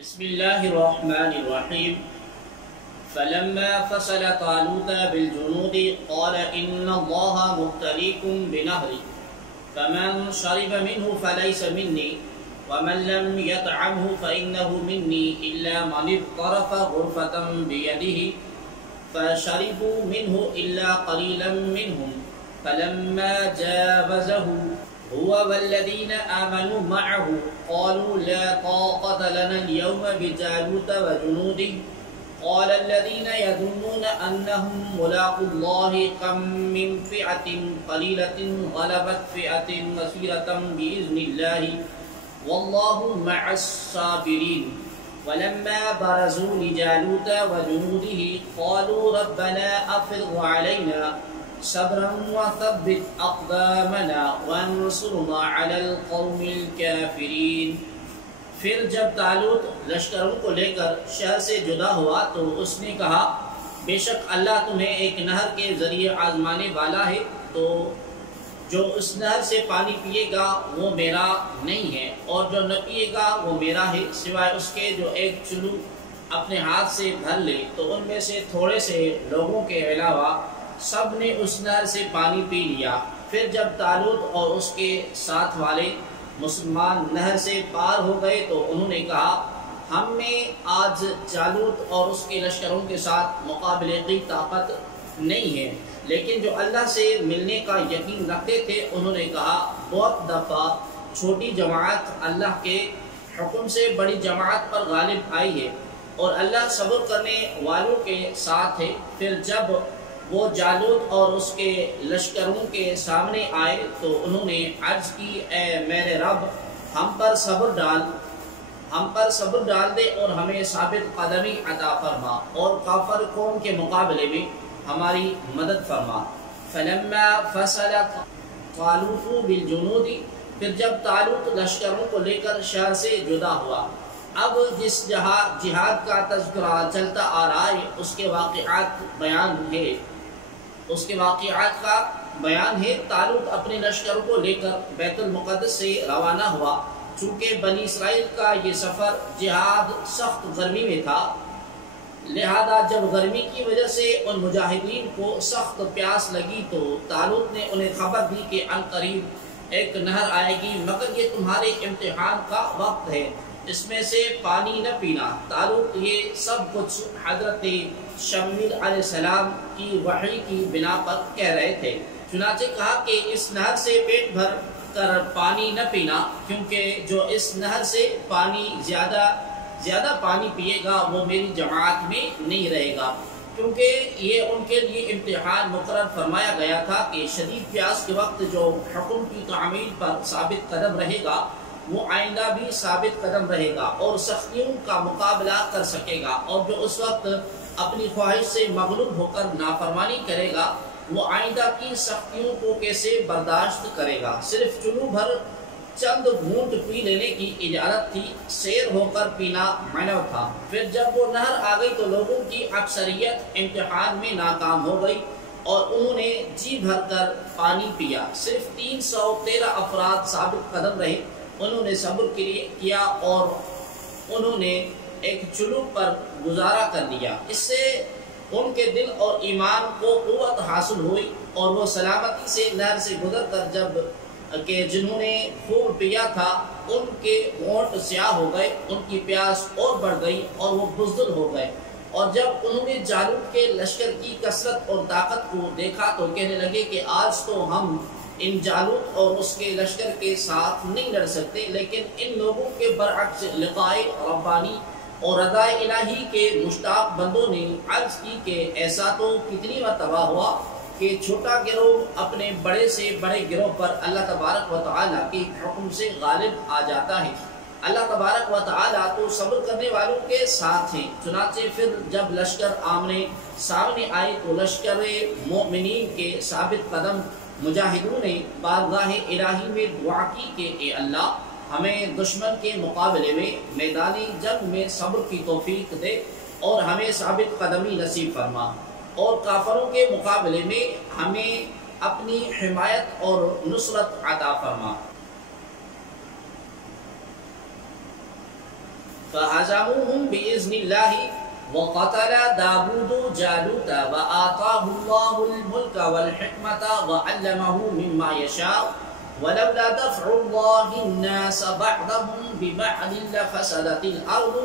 بسم الله الرحمن الرحيم. فلما فصل طالوت بالجنود قال إن الله مبتليكم بنهر فمن شرب منه فليس مني ومن لم يطعمه فإنه مني إلا من اغترف غرفة بيده فشربوا منه إلا قليلا منهم فلما جاوزه هو والذين آمنوا معه قالوا لا طاقة لنا اليوم بجالوت وجنوده قال الذين يظنون أنهم ملاقو الله كم من فئة قليلة غلبت فئة كثيرة بإذن الله والله مع الصابرين. ولما برزوا لجالوت وجنوده قالوا ربنا أفرغ علينا صبرا وثبت اقدامنا وانصرنا على القوم الكافرین. پھر جب طالوت لشکروں کو لے کر شہر سے جدا ہوا تو اس نے کہا بے شک اللہ تمہیں ایک نہر کے ذریعے آزمانے والا ہے، تو جو اس نہر سے پانی پیے گا وہ میرا نہیں ہے اور جو نہ پیے گا وہ میرا ہے، سوائے اس کے جو ایک چلو اپنے ہاتھ سے بھر لے. تو ان میں سے تھوڑے سے لوگوں کے علاوہ سب نے اس نہر سے پانی پی لیا. پھر جب طالوت اور اس کے ساتھ والے مسلمان نہر سے پار ہو گئے تو انہوں نے کہا ہم میں آج جالوت اور اس کے لشکروں کے ساتھ مقابلے کی طاقت نہیں ہے. لیکن جو اللہ سے ملنے کا یقین رکھتے تھے انہوں نے کہا بہت دفعہ چھوٹی جماعت اللہ کے حکم سے بڑی جماعت پر غالب آئی ہے اور اللہ صبر کرنے والوں کے ساتھ ہے. پھر جب وہ جالوت اور اس کے لشکروں کے سامنے آئے تو انہوں نے عرض کی اے میرے رب ہم پر صبر ڈال دے اور ہمیں ثابت قدمی عطا فرما اور کافر قوم کے مقابلے میں ہماری مدد فرما. فلما فصل طالوت بالجنود، پھر جب طالوت لشکروں کو لے کر شہر سے جدا ہوا. اب جس جہاد کا تذکرہ چلتا آ رہا ہے اس کے واقعات کا بیان ہے. طالوت اپنے لشکروں کو لے کر بیت المقدس سے روانہ ہوا. چونکہ بنی اسرائیل کا یہ سفر جہاد سخت گرمی میں تھا، لہذا جب گرمی کی وجہ سے ان مجاہدین کو سخت پیاس لگی تو طالوت نے انہیں خبر دی کہ عنقریب ایک نہر آئے گی مگر یہ تمہارے امتحان کا وقت ہے، اس میں سے پانی نہ پینا. طالوت یہ سب کچھ حضرت شمیل علیہ السلام کی وحی کی بنا پر کہہ رہے تھے. چنانچہ کہا کہ اس نہر سے پیٹ بھر کر پانی نہ پینا، کیونکہ جو اس نہر سے زیادہ پانی پیے گا وہ میری جماعت میں نہیں رہے گا، کیونکہ یہ ان کے لیے امتحان مقرر فرمایا گیا تھا کہ شدید پیاس کے وقت جو حکم کی تعمیل پر ثابت قدم رہے گا وہ آئندہ بھی ثابت قدم رہے گا اور سختیوں کا مقابلہ کر سکے گا، اور جو اس وقت اپنی خواہش سے مغلوب ہو کر نافرمانی کرے گا وہ آئندہ کی سختیوں کو کیسے برداشت کرے گا. صرف چلو بھر چند گھونٹ پی لینے کی اجازت تھی، سیر ہو کر پینا منع تھا. پھر جب وہ نہر آ گئی تو لوگوں کی اکثریت امتحان میں ناکام ہو گئی اور انہوں نے جی بھر کر پانی پیا. صرف 313 افراد ثابت قدم رہے. انہوں نے صبر کیا اور انہوں نے ایک چلو پر گزارا کر لیا. اس سے ان کے دل اور ایمان کو قوت حاصل ہوئی اور وہ سلامتی سے نہر سے گزر کر جنہوں نے خوب پیا تھا ان کے ہونٹ سیاہ ہو گئے، ان کی پیاس اور بڑھ گئی اور وہ بزدل ہو گئے. اور جب انہوں نے جالوت کے لشکر کی کثرت اور طاقت کو دیکھا تو کہنے لگے کہ آج تو ہم ان جالوت اور اس کے لشکر کے ساتھ نہیں لڑ سکتے، لیکن ان لوگوں کے برعکس لقائے ربانی اور رضا الہی کے مشتاق بندوں نے عرض کی کہ ایسا تو کتنی مرتبہ ہوا کہ چھوٹا گروہ اپنے بڑے سے بڑے گروہ پر اللہ تبارک و تعالیٰ کے حکم سے غالب آ جاتا ہے. اللہ تبارک و تعالیٰ تو صبر کرنے والوں کے ساتھ ہیں. چنانچہ پھر جب لشکر آمنے سامنے آئے تو لشکر مومنین کے ثابت قدم مجاہدوں نے بارگاہ الہی میں دعا کی کہ اے اللہ ہمیں دشمن کے مقابلے میں میدانی جنگ میں صبر کی توفیق دے اور ہمیں ثابت قدمی نصیب فرما اور کافروں کے مقابلے میں ہمیں اپنی حمایت اور نصرت عطا فرما. فہزموہم بإذن اللہ وقتل داود جالوت وآتاہ اللہ الملک والحکمت وعلمہ مما یشاء ولولا دفع اللہ الناس بعضهم ببعض لفسدت الارض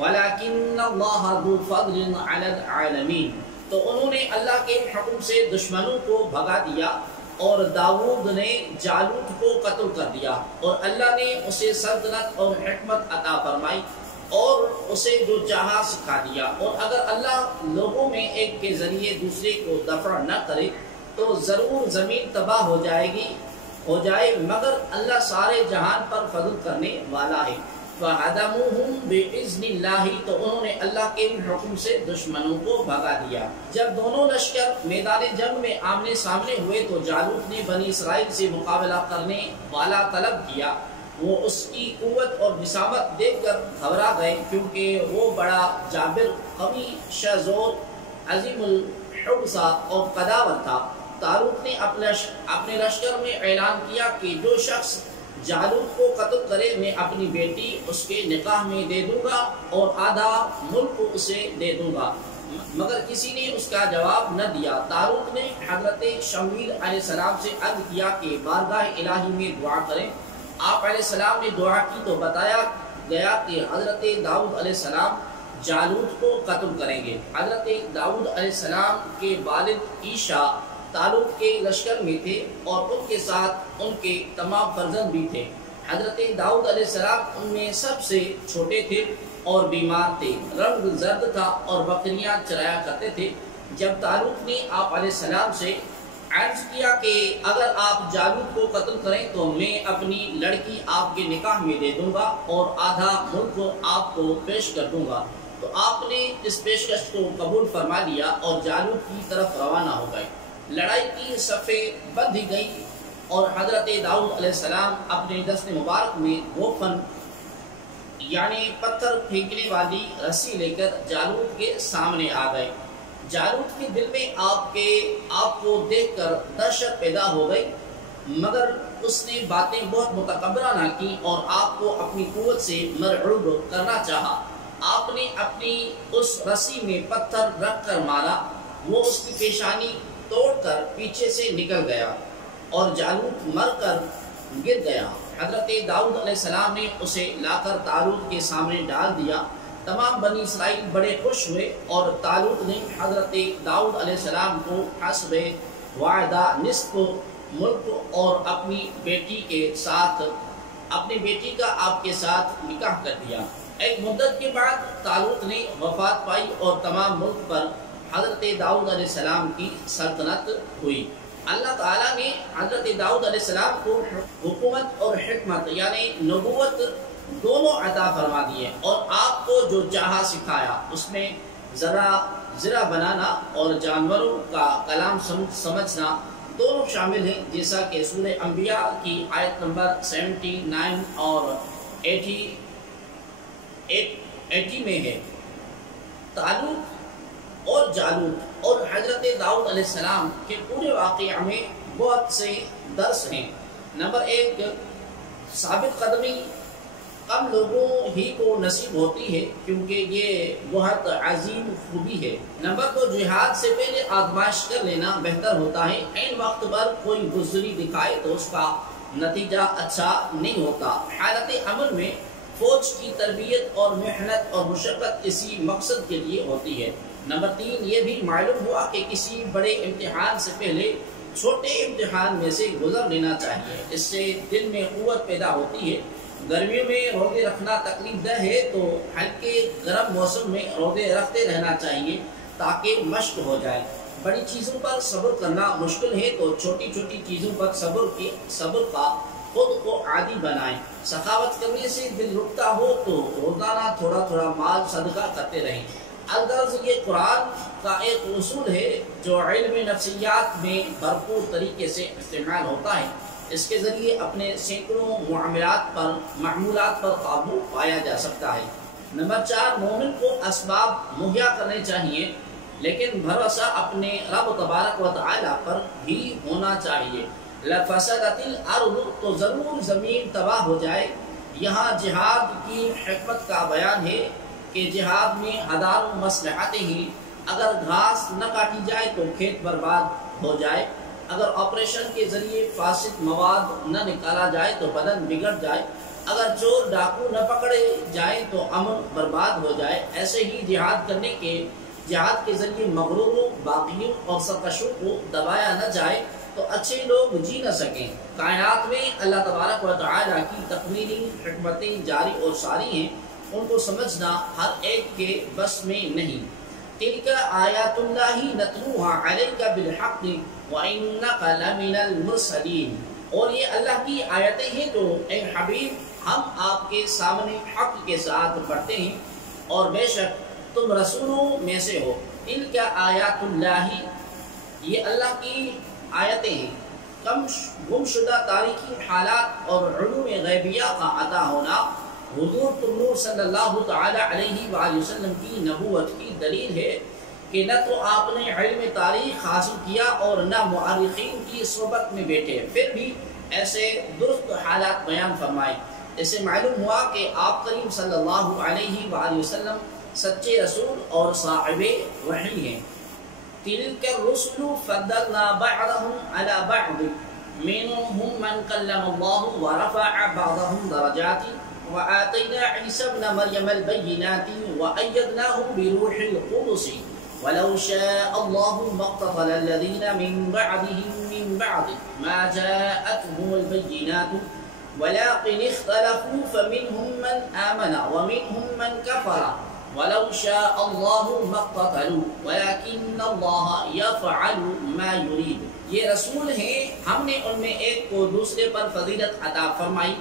ولكن اللہ ذو فضل علی العالمین۔ تو انہوں نے اللہ کے حکم سے دشمنوں کو بھگا دیا اور داؤد نے جالوت کو قتل کر دیا، اور اللہ نے اسے سلطنت اور حکمت عطا فرمائی اور اسے جو چاہا سکھا دیا۔ اور اگر اللہ لوگوں میں ایک کے ذریعے دوسرے کو دفع نہ کرے تو ضرور زمین تباہ ہو جائے، مگر اللہ سارے جہان پر فضل کرنے والا ہے۔ فَهَدَمُوهُمْ بِإِذْنِ اللَّهِ، تو انہوں نے اللہ کے حکم سے دشمنوں کو بھگا دیا۔ جب دونوں لشکر میدان جنگ میں آمنے سامنے ہوئے تو جالوت نے بنی اسرائیل سے مقابلہ کرنے والا طلب کیا۔ وہ اس کی قوت اور جسامت دیکھ کر گھبرا گئے، کیونکہ وہ بڑا جابر، قوی، شہزور، عظیم الحبسہ اور قداور تھا۔ طالوت نے اپنے لشکر میں اعلان کیا کہ جو شخص جالوت کو قتل کرے میں اپنی بیٹی اس کے نکاح میں دے دوں گا اور آدھا ملک اسے دے دوں گا، مگر کسی نے اس کا جواب نہ دیا۔ طالوت نے حضرت شمویل علیہ السلام سے عرض کیا کہ بارگاہ الہی میں دعا کریں۔ آپ علیہ السلام نے دعا کی تو بتایا گیا کہ حضرت داؤد علیہ السلام جالوت کو قتل کریں گے۔ حضرت داؤد علیہ السلام کے والد عیشا طالوت کے لشکر میں تھے اور ان کے ساتھ ان کے تمام فرزند بھی تھے۔ حضرت داؤد علیہ السلام ان میں سب سے چھوٹے تھے اور بیمار تھے، رنگ زرد تھا اور بکریاں چرایا کرتے تھے۔ جب طالوت نے آپ علیہ السلام سے عرض کیا کہ اگر آپ جالوت کو قتل کریں تو میں اپنی لڑکی آپ کے نکاح میں دے دوں گا اور آدھا ملک آپ کو پیش کر دوں گا، تو آپ نے اس پیشکش کو قبول فرما لیا اور جالوت کی طرف روانہ ہو گئے۔ لڑائی کی صفیں بندھی گئی اور حضرت داؤد علیہ السلام اپنے دست مبارک میں گوفن یعنی پتھر پھینکنے والی رسی لے کر جالوت کے سامنے آ گئے۔ جالوت کے دل میں آپ کو دیکھ کر دہشت پیدا ہو گئی، مگر اس نے باتیں بہت متکبرانہ کی اور آپ کو اپنی قوت سے مرعوب کرنا چاہا۔ آپ نے اپنی اس رسی میں پتھر رکھ کر مارا، وہ اس کی پیشانی توڑ کر پیچھے سے نکل گیا اور جالوت مر کر گر گیا۔ حضرت داؤد علیہ السلام نے اسے لا کر طالوت کے سامنے ڈال دیا۔ تمام بنی اسرائیل بڑے خوش ہوئے اور طالوت نے حضرت داؤد علیہ السلام کو حسب وعدہ نصف ملک اور اپنی بیٹی کا آپ کے ساتھ نکاح کر دیا۔ ایک مدت کے بعد طالوت نے وفات پائی اور تمام ملک پر حضرت داؤد علیہ السلام کی سلطنت ہوئی۔ اللہ تعالیٰ نے حضرت داؤد علیہ السلام کو حکومت اور حکمت یعنی نبوت دونوں عطا فرما دیے اور آپ کو جو چاہا سکھایا۔ اس میں زرع بنانا اور جانوروں کا کلام سمجھنا دونوں شامل ہیں، جیسا کہ سورہ انبیاء کی آیت نمبر 79 اور 80 میں ہے۔ طالوت اور جالوت اور حضرت داؤد علیہ السلام کے پورے واقعہ میں بہت سے درس ہیں۔ نمبر 1، ثابت قدمی کم لوگوں ہی کو نصیب ہوتی ہے کیونکہ یہ بہت عظیم خوبی ہے۔ نمبر 2، جہاد سے پہلے آزمائش کر لینا بہتر ہوتا ہے۔ عین وقت پر کوئی بزدلی دکھائے تو اس کا نتیجہ اچھا نہیں ہوتا۔ حالت عمل میں فوج کی تربیت اور محنت اور مشقت اسی مقصد کے لیے ہوتی ہے۔ نمبر 3، یہ بھی معلوم ہوا کہ کسی بڑے امتحان سے پہلے چھوٹے امتحان میں سے گزر لینا چاہیے، اس سے دل میں قوت پیدا ہوتی ہے۔ گرمیوں میں روزے رکھنا تکلیف دہ ہے تو ہلکے گرم موسم میں روزے رکھتے رہنا چاہیے تاکہ مشق ہو جائے۔ بڑی چیزوں پر صبر کرنا مشکل ہے تو چھوٹی چھوٹی چیزوں پر صبر کا خود کو عادی بنائیں۔ سخاوت کرنے سے دل رکتا ہو تو روزانہ تھوڑا تھوڑا مال صدقہ کرتے رہیں۔ الغرض یہ قرآن کا ایک اصول ہے جو علم نفسیات میں بھرپور طریقے سے استعمال ہوتا ہے۔ اس کے ذریعے اپنے سینکڑوں معمولات پر قابو پایا جا سکتا ہے۔ نمبر 4، مومن کو اسباب مہیا کرنے چاہیے لیکن بھروسہ اپنے رب تبارک و تعالی پر ہی ہونا چاہیے۔ لفسدت الارض، تو ضرور زمین تباہ ہو جائے یہاں جہاد کی حکمت کا بیان ہے کہ جہاد میں ہزاروں مصلحتیں ہیں۔ اگر گھاس نہ کاٹی جائے تو کھیت برباد ہو جائے، اگر آپریشن کے ذریعے فاسد مواد نہ نکالا جائے تو بدن بگڑ جائے، اگر چور ڈاکو نہ پکڑے جائیں تو امن برباد ہو جائے۔ ایسے ہی جہاد کے ذریعے مغروروں، باغیوں اور سرکشوں کو دبایا نہ جائے تو اچھے لوگ جی نہ سکیں۔ کائنات میں اللہ تبارک و تعالیٰ کی تکوینی حکمتیں جاری اور ساری ہیں، ان کو سمجھنا ہر ایک کے بس میں نہیں۔ تلک آیات اللہ نتلوها علیک بالحق وانک لمن المرسلین، اور یہ اللہ کی آیتیں ہیں تو اے حبیب ہم آپ کے سامنے حق کے ساتھ پڑھتے ہیں، اور بے شک تم رسولوں میں سے ہو۔ تلک آیات اللہ، یہ اللہ کی آیتیں ہیں۔ گم شدہ تاریخی حالات اور علوم غیبیہ کا عطا ہونا حضور نور صلی اللہ تعالی علیہ وآلہ وسلم کی نبوت کی دلیل ہے کہ نہ تو آپ نے علم تاریخ حاصل کیا اور نہ مؤرخین کی صحبت میں بیٹھے، پھر بھی ایسے درست حالات بیان فرمائے۔ اسے معلوم ہوا کہ آپ کریم صلی اللہ علیہ وآلہ وسلم سچے رسول اور صاحب وحی ہیں۔ تلک الرسل فضلنا بعضهم على بعض منهم من كلم الله ورفع بعضهم درجات وآتينا عيسى ابن مريم البينات وأيدناه بروح القدس ولو شاء الله ما اقتتل الذين من بعدهم من بعد ما جاءتهم البينات ولكن اختلفوا فمنهم من آمن ومنهم من كفر ولو شاء الله ما اقتتلوا ولكن الله يفعل ما يريد۔ یہ رسول ہیں، ہم نے ان میں ایک کو دوسرے پر فضیلت عطا فرمائی،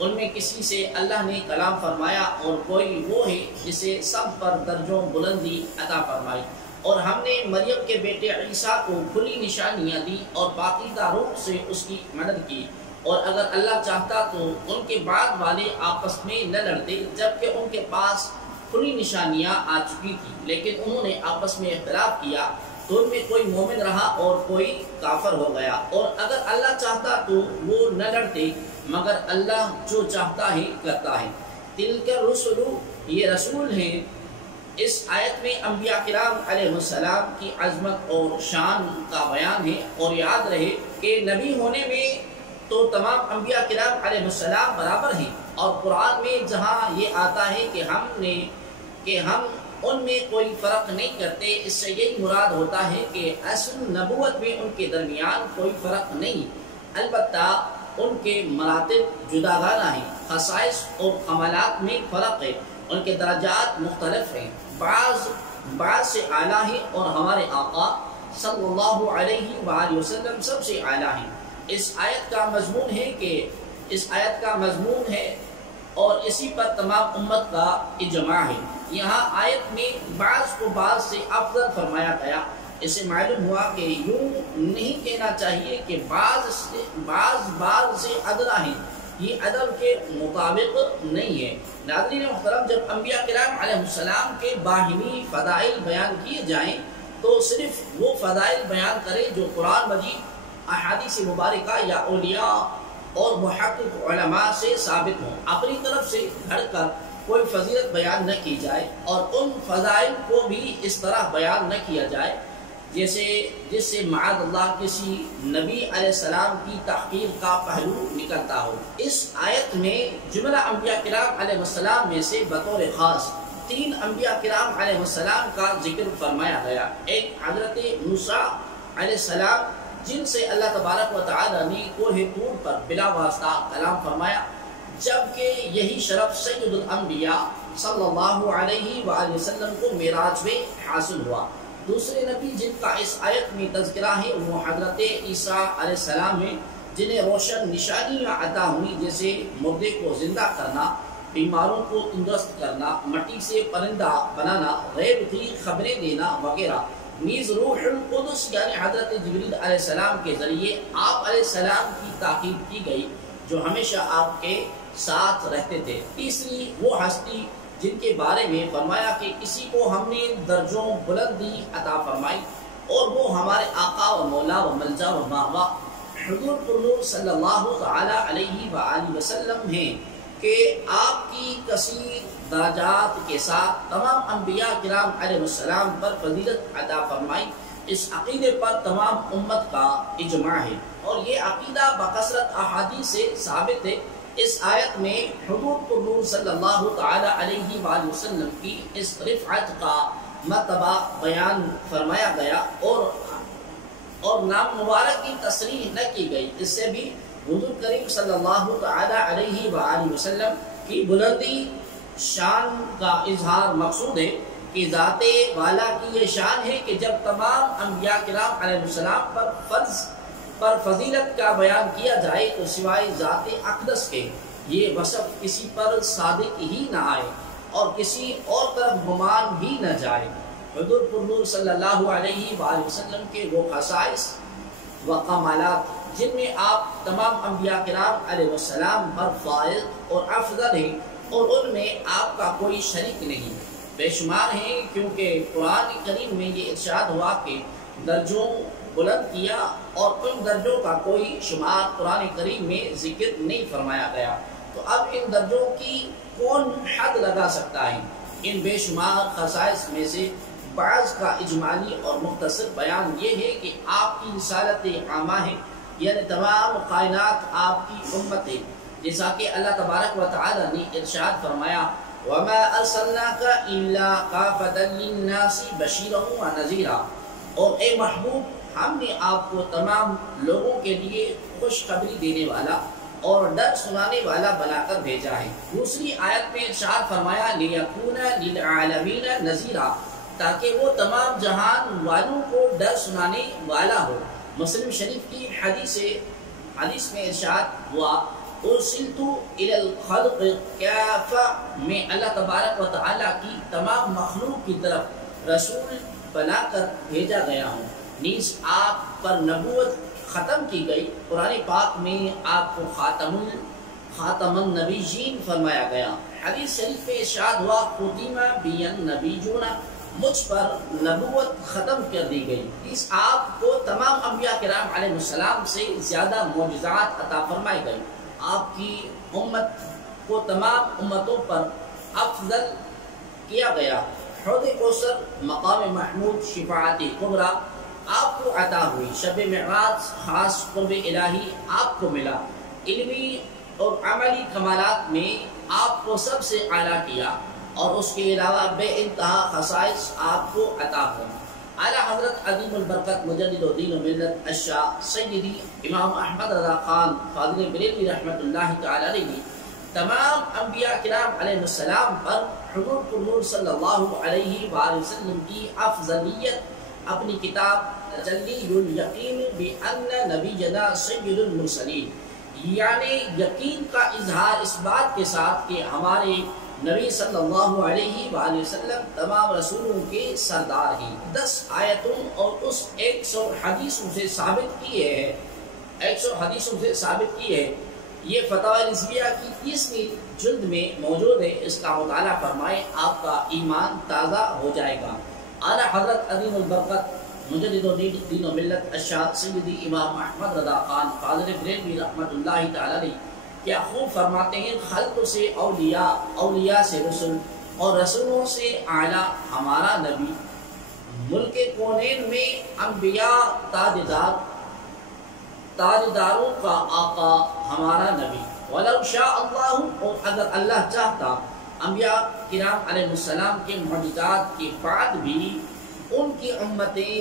ان میں کسی سے اللہ نے کلام فرمایا اور کوئی وہ ہے جسے سب پر درجوں بلندی عطا فرمائی، اور ہم نے مریم کے بیٹے عیسیٰ کو کھلی نشانیاں دی اور پاکیزہ روح سے اس کی مدد کی، اور اگر اللہ چاہتا تو ان کے بعد والے آپس میں نہ لڑتے جبکہ ان کے پاس کھلی نشانیاں آ چکی تھی، لیکن انہوں نے آپس میں اختلاف کیا تو ان میں کوئی مومن رہا اور کوئی کافر ہو گیا، اور اگر اللہ چاہتا تو وہ نہ لڑتے مگر اللہ جو چاہتا ہے کرتا ہے۔ تلک الرسل، یہ رسول ہیں۔ اس آیت میں انبیاء کرام علیہ السلام کی عظمت اور شان کا بیان ہے، اور یاد رہے کہ نبی ہونے میں تو تمام انبیاء کرام علیہ السلام برابر ہیں، اور قرآن میں جہاں یہ آتا ہے کہ ہم ان میں کوئی فرق نہیں کرتے، اس سے یہی مراد ہوتا ہے کہ اصل نبوت میں ان کے درمیان کوئی فرق نہیں، البتہ ان کے مراتب جداگانہ ہیں، خصائص اور کمالات میں فرق ہے، ان کے درجات مختلف ہیں، بعض سے اعلیٰ ہیں، اور ہمارے آقا صلی اللہ علیہ وآلہ وسلم سب سے اعلیٰ ہیں۔ اس آیت کا مضمون ہے اور اسی پر تمام امت کا اجماع ہے۔ یہاں آیت میں بعض کو بعض سے افضل فرمایا گیا، اسے معلوم ہوا کہ یوں نہیں کہنا چاہیے کہ بعض سے ادنا ہیں، یہ عدل کے مطابق نہیں ہے۔ ناظرین محترم، جب انبیاء کرام علیہ السلام کے باہمی فضائل بیان کیے جائیں تو صرف وہ فضائل بیان کرے جو قرآن مجید، احادیث مبارکہ یا اولیاء اور محقق علماء سے ثابت ہوں، اپنی طرف سے گھڑ کر کوئی فضیلت بیان نہ کی جائے، اور ان فضائل کو بھی اس طرح بیان نہ کیا جائے جس سے معاذ اللہ کسی نبی علیہ السلام کی تحقیر کا پہلو نکلتا ہو۔ اس آیت میں جملہ انبیاء کرام علیہ السلام میں سے بطور خاص 3 انبیاء کرام علیہ السلام کا ذکر فرمایا گیا۔ ایک حضرت موسیٰ علیہ السلام، جن سے اللہ تبارک و تعالی نے کوہ طور پر بلا واسطہ کلام فرمایا، جبکہ یہی شرف سید الانبیاء صلی اللہ علیہ وآلہ وسلم کو معراج میں حاصل ہوا۔ دوسرے نبی جن کا اس آیت میں تذکرہ ہے وہ حضرت عیسیٰ علیہ السلام ہیں، جنہیں روشن نشانیاں عطا ہوئی، جیسے مردے کو زندہ کرنا، بیماروں کو تندرست کرنا، مٹی سے پرندہ بنانا، غیب کی خبریں دینا وغیرہ۔ نیز روح القدس یعنی حضرت جبریل علیہ السلام کے ذریعے آپ علیہ السلام کی تاکید کی گئی، جو ہمیشہ آپ کے ساتھ رہتے تھے۔ تیسری وہ ہستی جن کے بارے میں فرمایا کہ کسی کو ہم نے درجوں بلندی عطا فرمائی، اور وہ ہمارے آقا و مولا و ملجا و ماوا حضور نور صلی اللہ تعالی علیہ وآلہ وسلم ہیں۔ کہ آپ کی کثیر درجات کے ساتھ تمام انبیاء کرام علیہ السلام پر فضیلت عطا فرمائی، اس عقیدے پر تمام امت کا اجماع ہے، اور یہ عقیدہ بکثرت احادیث سے ثابت ہے۔ اس آیت میں حضور پر صلی اللہ تعالی علیہ وآلہ وسلم کی اس رفعت کا مرتبہ بیان فرمایا گیا اور نام مبارک کی تصریح نہ کی گئی۔ اس سے بھی حضور کریم صلی اللہ تعالی علیہ وآلہ وسلم کی بلندی شان کا اظہار مقصود ہے کہ ذات والا کی یہ شان ہے کہ جب تمام انبیاء کرام علیہ السلام پر فضیلت کا بیان کیا جائے تو سوائے ذات اقدس کے یہ وصف کسی پر صادق ہی نہ آئے اور کسی اور طرف گمان بھی نہ جائے۔ حضور پر صلی اللہ علیہ وآلہ وسلم کے وہ خصائص و کمالات جن میں آپ تمام انبیاء کرام علیہ السلام پر فائق اور افضل ہیں، اور ان میں آپ کا کوئی شریک نہیں، بے شمار ہیں، کیونکہ قرآن کریم میں یہ ارشاد ہوا کہ درجوں بلند کیا، اور ان درجوں کا کوئی شمار قرآن کریم میں ذکر نہیں فرمایا گیا۔ تو اب ان درجوں کی کون حد لگا سکتا ہے؟ ان بے شمار خصائص میں سے بعض کا اجمالی اور مختصر بیان یہ ہے کہ آپ کی رسالت عامہ ہے، یعنی تمام کائنات آپ کی امت ہے، جیسا کہ اللہ تبارک و تعالی نے ارشاد فرمایا وَمَا أَرْسَلْنَاكَ إِلَّا كَافَةً لِلنَّاسِ بَشِيرًا وَنَذِيرًا، اور اے محبوب ہم نے آپ کو تمام لوگوں کے لیے خوشخبری دینے والا اور ڈر سنانے والا بنا کر بھیجا ہے۔ دوسری آیت میں ارشاد فرمایا لِيَكُونَ لِلْعَالَمِينَ نَذِيرًا، تاکہ وہ تمام جہان والوں کو ڈر سنانے والا ہو۔ مسلم شریف کی حدیث میں ارشاد ہوا ارسلت الى الخلق کافہ، میں اللہ تبارک و تعالیٰ کی تمام مخلوق کی طرف رسول بنا کر بھیجا گیا ہوں، نیز آپ پر نبوت ختم کی گئی۔ قرآن پاک میں آپ کو خاتم النبیین فرمایا گیا۔ حدیث شریف میں ارشاد ہوا ختم بی النبیون، مجھ پر نبوت ختم کر دی گئی، اس آپ کو تمام انبیاء کرام علیہ السلام سے زیادہ معجزات عطا فرمائی گئی۔ آپ کی امت کو تمام امتوں پر افضل کیا گیا۔ حوض کوثر، مقام محمود، شفاعت کبریٰ آپ کو عطا ہوئی۔ شب معراج خاص قرب الہی آپ کو ملا۔ علمی اور عملی کمالات میں آپ کو سب سے اعلیٰ کیا، اور اس کے علاوہ بے انتہا خصائص آپ کو عطا ہوئی۔ اعلیٰ حضرت عظیم البرکت مجدد و دین و ملت الشاہ سیدی امام احمد رضا خان فاضل بریلوی رحمۃ اللہ تعالی علیہ نے تمام انبیاء کرام علیہ السلام پر حضور پر صلی اللہ علیہ وآلہ وسلم کی افضلیت اپنی کتاب تجلی الیقین بان نبینا سید المرسلین، یعنی یقین کا اظہار اس بات کے ساتھ کہ ہمارے نبی صلی اللہ علیہ وآلہ وسلم تمام رسولوں کے سردار ہیں، 10 آیتوں اور اس 100 حدیثوں سے ثابت کیے ہیں، 100 حدیثوں سے ثابت کیے ہیں۔ یہ فتاوی رضویہ کی 30ویں جلد میں موجود ہے، اس کا مطالعہ فرمائیں، آپ کا ایمان تازہ ہو جائے گا۔ اعلیٰ حضرت عظیم البرکت مجدد و دین و ملت الشاہ سیدی امام احمد رضا خان فاضل بریلوی رحمۃ اللہ تعالی علیہ کیا خوب فرماتے ہیں، خلق سے اولیاء، اولیاء سے رسول، اور رسولوں سے اعلیٰ ہمارا نبی، ملک کونین میں انبیاء تاجداروں کا آقا ہمارا نبی۔ وَلَوْ شَاءَ اللَّهُ، اور اگر اللہ چاہتا انبیاء کرام علیہ السلام کے معجزات کے بعد بھی ان کی امتیں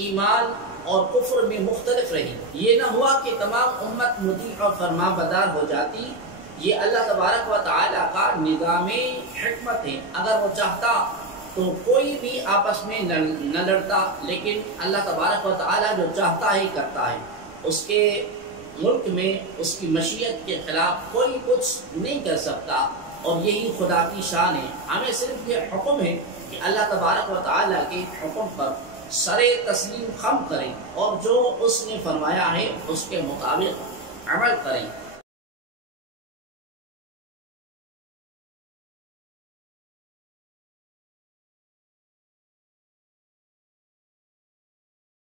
ایمان اور کفر میں مختلف رہی، یہ نہ ہوا کہ تمام امت مطیع اور فرما بردار ہو جاتی، یہ اللہ تبارک و تعالیٰ کا نظام حکمت ہے۔ اگر وہ چاہتا تو کوئی بھی آپس میں نہ لڑتا، لیکن اللہ تبارک و تعالیٰ جو چاہتا ہے کرتا ہے، اس کے ملک میں اس کی مشیت کے خلاف کوئی کچھ نہیں کر سکتا، اور یہی خدا کی شان ہے۔ ہمیں صرف یہ حکم ہے کہ اللہ تبارک و تعالیٰ کے حکم پر سر تسلیم خم کریں، اور جو اس نے فرمایا ہے اس کے مطابق عمل کریں۔